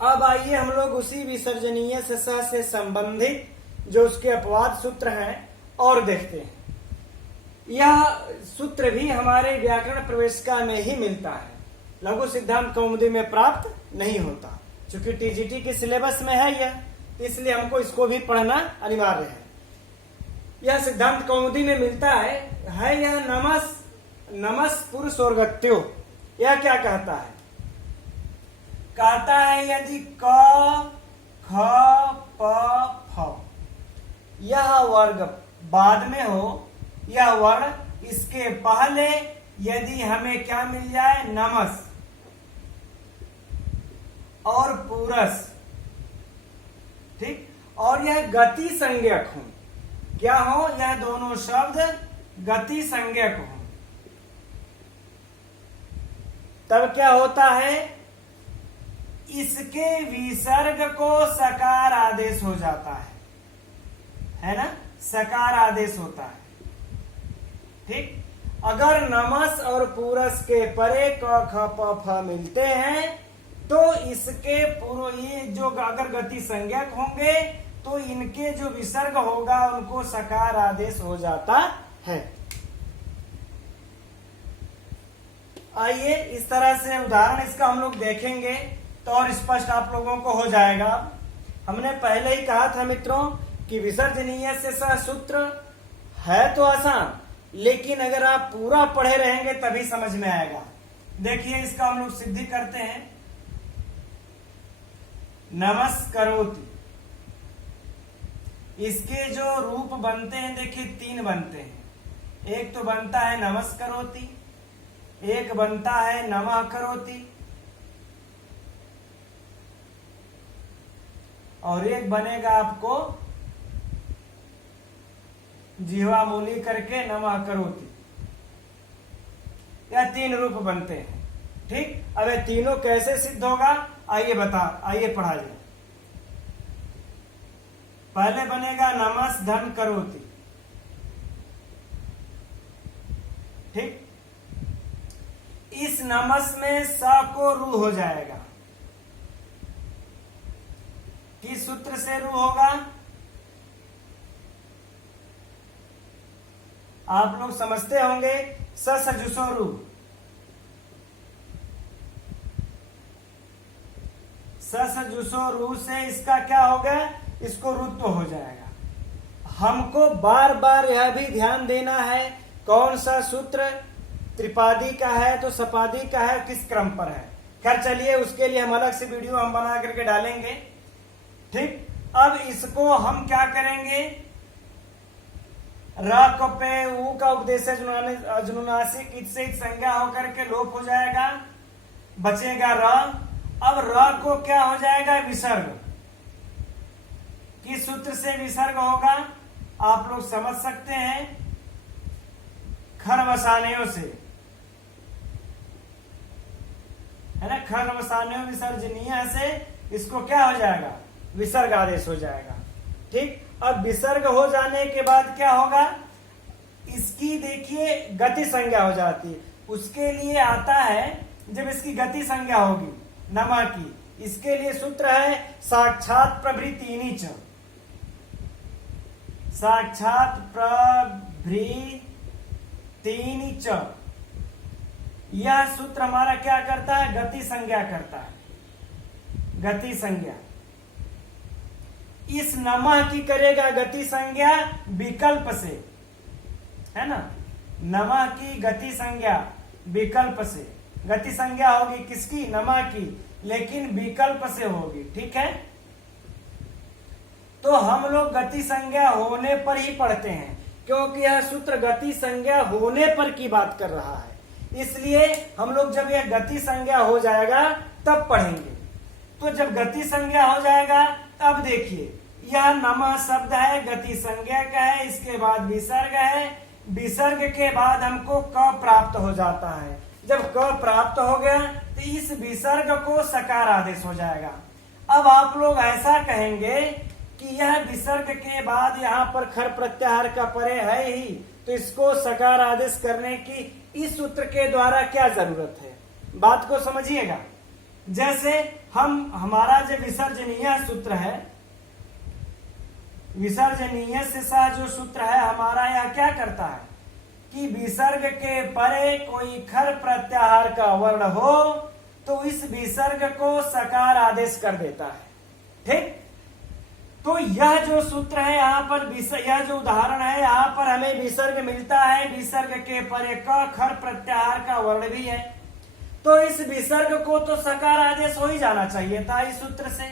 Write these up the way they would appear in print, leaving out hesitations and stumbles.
अब आइए हम लोग उसी विसर्जनीय से स से संबंधित जो उसके अपवाद सूत्र हैं और देखते हैं। यह सूत्र भी हमारे व्याकरण प्रवेशिका में ही मिलता है, लघु सिद्धांत कौमुदी में प्राप्त नहीं होता। चूंकि टीजीटी के सिलेबस में है यह, इसलिए हमको इसको भी पढ़ना अनिवार्य है। यह सिद्धांत कौमुदी में मिलता है यह नमस पुरुष और गत्यो। यह क्या कहता है? कहता है यदि क ख प फ यह वर्ग बाद में हो, यह वर्ण इसके पहले यदि हमें क्या मिल जाए? नमस और पुरस, ठीक, और यह गति संज्ञक हो। क्या हो? यह दोनों शब्द गति संज्ञक हो। तब क्या होता है? इसके विसर्ग को सकार आदेश हो जाता है ना? सकार आदेश होता है, ठीक। अगर नमस और पूरस के परे क ख प फ मिलते हैं तो इसके पूर्व ये जो अगर गति संज्ञक होंगे तो इनके जो विसर्ग होगा उनको सकार आदेश हो जाता है। आइए इस तरह से उदाहरण इसका हम लोग देखेंगे तो और स्पष्ट आप लोगों को हो जाएगा। हमने पहले ही कहा था मित्रों कि विसर्जनीय से सह सूत्र है तो आसान, लेकिन अगर आप पूरा पढ़े रहेंगे तभी समझ में आएगा। देखिए इसका हम लोग सिद्धि करते हैं। नमस्करोति, इसके जो रूप बनते हैं देखिए 3 बनते हैं। एक तो बनता है नमस्करोति, एक बनता है नमः करोति, और एक बनेगा आपको जिह्वा मूली करके नमः करोति। यह 3 रूप बनते हैं, ठीक। अब ये तीनों कैसे सिद्ध होगा आइए पढ़ा जाए। पहले बनेगा नमस धन करोति, ठीक। इस नमस में स को रू हो जाएगा। किस सूत्र से रू होगा? आप लोग समझते होंगे, स सजुसो रू। स सजुसो रू से इसका क्या हो गया? इसको रुत्व हो जाएगा। हमको बार बार यह भी ध्यान देना है कौन सा सूत्र त्रिपादी का है तो सपादी का है, किस क्रम पर है। खैर चलिए उसके लिए हम अलग से वीडियो हम बना करके डालेंगे, ठीक। अब इसको हम क्या करेंगे? र को पे ऊ का उपदेश अनुनासिक इससे संज्ञा होकर के लोप हो जाएगा, बचेगा र। अब र को क्या हो जाएगा? विसर्ग। किस सूत्र से विसर्ग होगा आप लोग समझ सकते हैं? खरवसानेयों से, है ना? खरवसानेयों विसर्जनीय से इसको क्या हो जाएगा? विसर्ग आदेश हो जाएगा, ठीक। अब विसर्ग हो जाने के बाद क्या होगा? इसकी देखिए गति संज्ञा हो जाती है। उसके लिए आता है जब इसकी गति संज्ञा होगी नमा की, इसके लिए सूत्र है साक्षात प्रभृतिनी च। साक्षात प्रभृतिनी च, यह सूत्र हमारा क्या करता है? गति संज्ञा करता है। गति संज्ञा इस नमः की करेगा गति संज्ञा विकल्प से, है ना? नमः की गति संज्ञा विकल्प से। गति संज्ञा होगी किसकी? नमः की, लेकिन विकल्प से होगी, ठीक है। तो हम लोग गति संज्ञा होने पर ही पढ़ते हैं, क्योंकि यह सूत्र गति संज्ञा होने पर की बात कर रहा है। इसलिए हम लोग जब यह गति संज्ञा हो जाएगा तब पढ़ेंगे। तो जब गति संज्ञा हो जाएगा तब देखिए यह नमः शब्द है, गति संज्ञा का है, इसके बाद विसर्ग है, विसर्ग के बाद हमको क प्राप्त हो जाता है। जब क प्राप्त हो गया तो इस विसर्ग को सकार आदेश हो जाएगा। अब आप लोग ऐसा कहेंगे कि यह विसर्ग के बाद यहाँ पर खर प्रत्याहार का परे है ही, तो इसको सकार आदेश करने की इस सूत्र के द्वारा क्या जरूरत है? बात को समझिएगा। जैसे हमारा जो विसर्जनीय सूत्र है, विसर्जनीय से सा जो सूत्र है हमारा, यह क्या करता है कि विसर्ग के परे कोई खर प्रत्याहार का वर्ण हो तो इस विसर्ग को सकार आदेश कर देता है। ठीक, तो यह जो सूत्र है यहाँ पर, यह जो उदाहरण है यहाँ पर हमें विसर्ग मिलता है, विसर्ग के परे क खर प्रत्याहार का वर्ण भी है, तो इस विसर्ग को तो सकार आदेश हो ही जाना चाहिए था इस सूत्र से,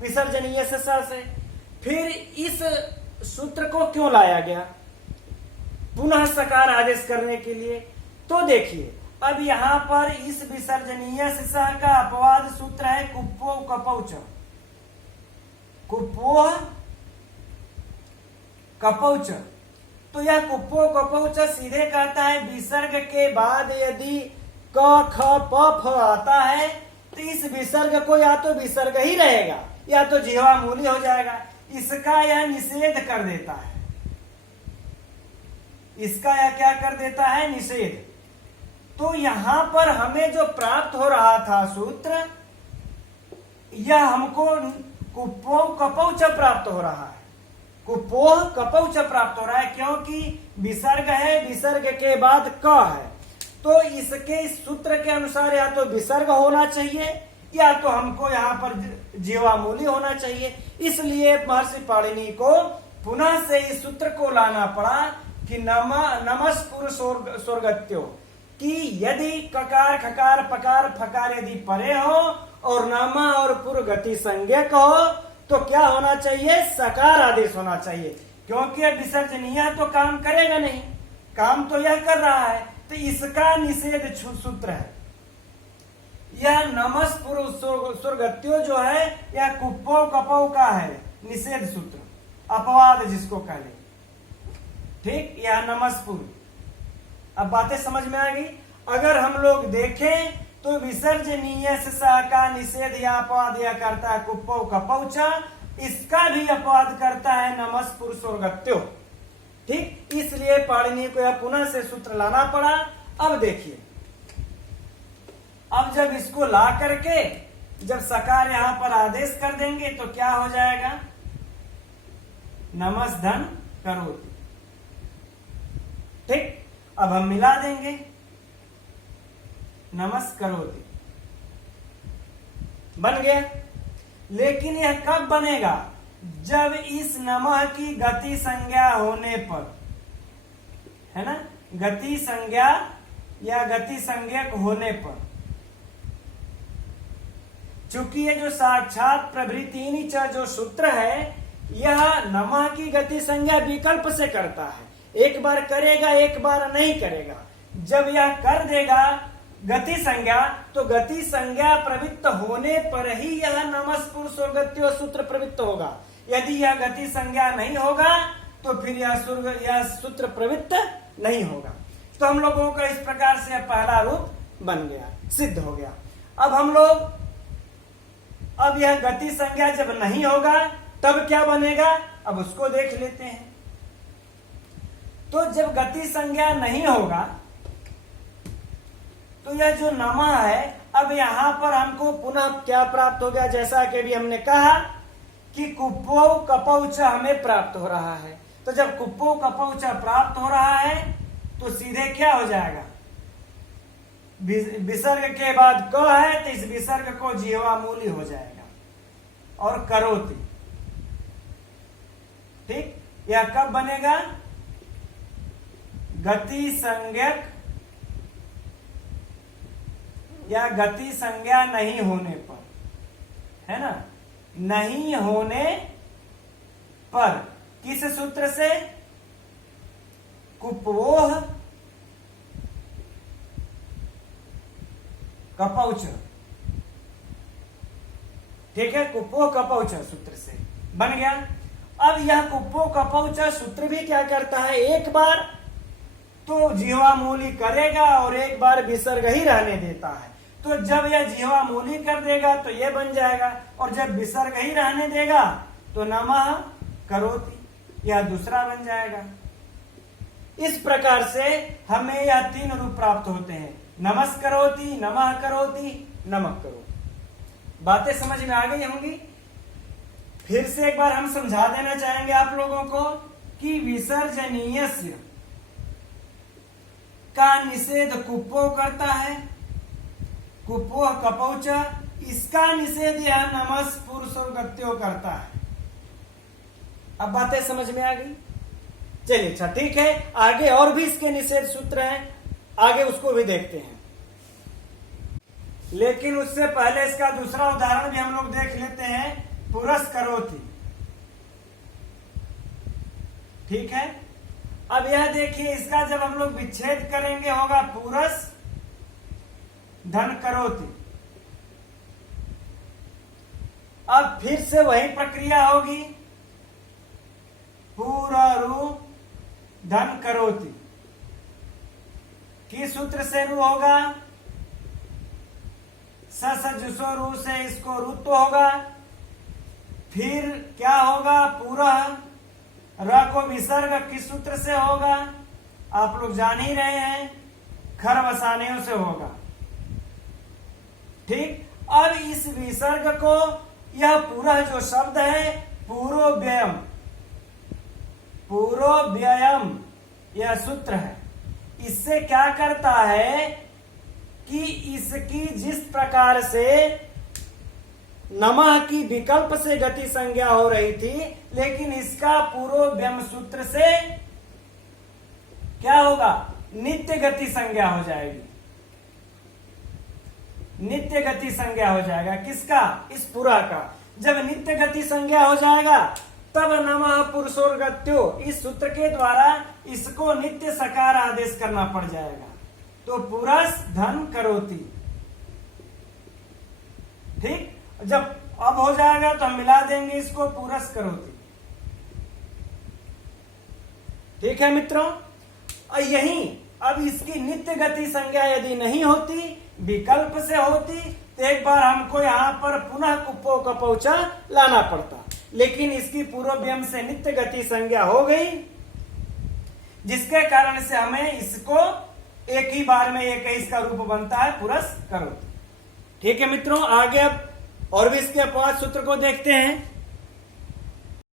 विसर्जनीय से स से। फिर इस सूत्र को क्यों लाया गया पुनः सकार आदेश करने के लिए? तो देखिए अब यहाँ पर इस विसर्जनीय से स का अपवाद सूत्र है कुप्पो कपौच, कुप्पो कपौच। तो यह कुप्पो कपौच सीधे कहता है विसर्ग के बाद यदि क ख प फ आता है तो इस विसर्ग को या तो विसर्ग ही रहेगा या तो जीवा मूली हो जाएगा। इसका यह निषेध कर देता है, इसका यह क्या कर देता है, निषेध। तो यहां पर हमें जो प्राप्त हो रहा था सूत्र, यह हमको कुप्पो कपौच प्राप्त हो रहा है, कुप्पोह कपौच प्राप्त हो रहा है, क्योंकि विसर्ग है, विसर्ग के बाद क है, तो इसके इस सूत्र के अनुसार या तो विसर्ग होना चाहिए या तो हमको यहाँ पर जीवामूली होना चाहिए। इसलिए महर्षि पाणिनि को पुनः से इस सूत्र को लाना पड़ा कि नमस्पुर स्वर्गत्यो, कि यदि ककार खकार पकार फकार यदि परे हो और नमा और पुर गति संज्ञक हो तो क्या होना चाहिए, सकार आदेश होना चाहिए, क्योंकि विसर्जनीय तो काम करेगा नहीं, काम तो यह कर रहा है, तो इसका निषेध सूत्र है। यह नमस्पुर स्वर्गत्यो जो है यह कुप्पो कपौ का है निषेध सूत्र, अपवाद जिसको कहले। ठीक, यह नमस्पुर। अब बातें समझ में आ गई। अगर हम लोग देखें तो विसर्जनीय से सा का निषेध या अपवाद यह करता है कुप्पो कपौचा, इसका भी अपवाद करता है नमस्पुर स्वर्गत्यो। ठीक, इसलिए पाणिनि को यह पुनः से सूत्र लाना पड़ा। अब देखिए, अब जब इसको ला करके जब सकार यहां पर आदेश कर देंगे तो क्या हो जाएगा, नमस्धन करोति। ठीक, अब हम मिला देंगे नमस् करोति, बन गया। लेकिन यह कब बनेगा, जब इस नमः की गति संज्ञा होने पर, है ना, गति संज्ञा या गति संज्ञक होने पर। चूंकि ये जो साक्षात प्रभृतिनी च जो सूत्र है यह नमः की गति संज्ञा विकल्प से करता है, एक बार करेगा एक बार नहीं करेगा। जब यह कर देगा गति संज्ञा तो गति संज्ञा प्रवृत्त होने पर ही यह नमस्पुर स्वर्गत्यो सूत्र प्रवृत्त होगा। यदि यह गति संज्ञा नहीं होगा तो फिर यह सूत्र प्रवृत्त नहीं होगा। तो हम लोगों का इस प्रकार से पहला रूप बन गया, सिद्ध हो गया। अब हम लोग, अब यह गति संज्ञा जब नहीं होगा तब क्या बनेगा, अब उसको देख लेते हैं। तो जब गति संज्ञा नहीं होगा तो यह जो नमा है, अब यहां पर हमको पुनः क्या प्राप्त हो गया, जैसा कि भी हमने कहा कि कुप्पो कपौच हमें प्राप्त हो रहा है। तो जब कुप्पो कपौच प्राप्त हो रहा है तो सीधे क्या हो जाएगा, विसर्ग के बाद क है तो इस विसर्ग को जीवामूली हो जाएगा और करोति। ठीक, यह कब बनेगा, गति संज्ञक या गति संज्ञा नहीं होने पर, है ना, नहीं होने पर। किस सूत्र से, कुप्पोह कपौच। ठीक है, कुप्पोह कपौच सूत्र से बन गया। अब यह कुप्पो कपौच सूत्र भी क्या करता है, एक बार तो जीवामूली करेगा और एक बार विसर्ग ही रहने देता है। तो जब यह जीवामूली कर देगा तो यह बन जाएगा, और जब विसर्ग ही रहने देगा तो नमः करोति, यह दूसरा बन जाएगा। इस प्रकार से हमें यह तीन रूप प्राप्त होते हैं, नमस् करोति, नमः करोति, नमः करोति। बातें समझ में आ गई होंगी। फिर से एक बार हम समझा देना चाहेंगे आप लोगों को कि विसर्जनीयस्य का निषेध कुप्पो करता है, कुप्पो कपौच, इसका निषेध यह नमस पुरुषोर्गत्यो करता है। अब बातें समझ में आ गई। चलिए अच्छा ठीक है, आगे और भी इसके निषेध सूत्र हैं, आगे उसको भी देखते हैं। लेकिन उससे पहले इसका दूसरा उदाहरण भी हम लोग देख लेते हैं, पुरस्करोति। ठीक है, अब यह देखिए, इसका जब हम लोग विच्छेद करेंगे होगा पुरस धन करोति। अब फिर से वही प्रक्रिया होगी, पुररु धन करोति। किस सूत्र से रू होगा? सजुसो रू से इसको रुत्व होगा। फिर क्या होगा? पूरा र को विसर्ग किस सूत्र से होगा? आप लोग जान ही रहे हैं, खरवसानेयों से होगा। ठीक, अब इस विसर्ग को, यह पूरा जो शब्द है पूर्वव्ययम, पूर्वव्ययम यह सूत्र है, इससे क्या करता है कि इसकी जिस प्रकार से नमः की विकल्प से गति संज्ञा हो रही थी, लेकिन इसका पूर्वव्ययम सूत्र से क्या होगा? नित्य गति संज्ञा हो जाएगी, नित्य गति संज्ञा हो जाएगा। किसका? इस पूरा का। जब नित्य गति संज्ञा हो जाएगा तब नमः पुरुषोर्गत्यो, इस सूत्र के द्वारा इसको नित्य सकार आदेश करना पड़ जाएगा। तो पुरस धन करोति। ठीक, जब अब हो जाएगा तो हम मिला देंगे इसको पुरस करोति। ठीक है मित्रों, यही अब इसकी नित्य गति संज्ञा यदि नहीं होती, विकल्प से होती, तो एक बार हमको यहाँ पर पुनः कुप्पो कपौचा लाना पड़ता। लेकिन इसकी पूर्वव्ययम से नित्य गति संज्ञा हो गई, जिसके कारण से हमें इसको एक ही बार में एक इसका रूप बनता है पुरस करोति। ठीक है मित्रों, आगे अब और भी इसके अपवाद सूत्र को देखते हैं।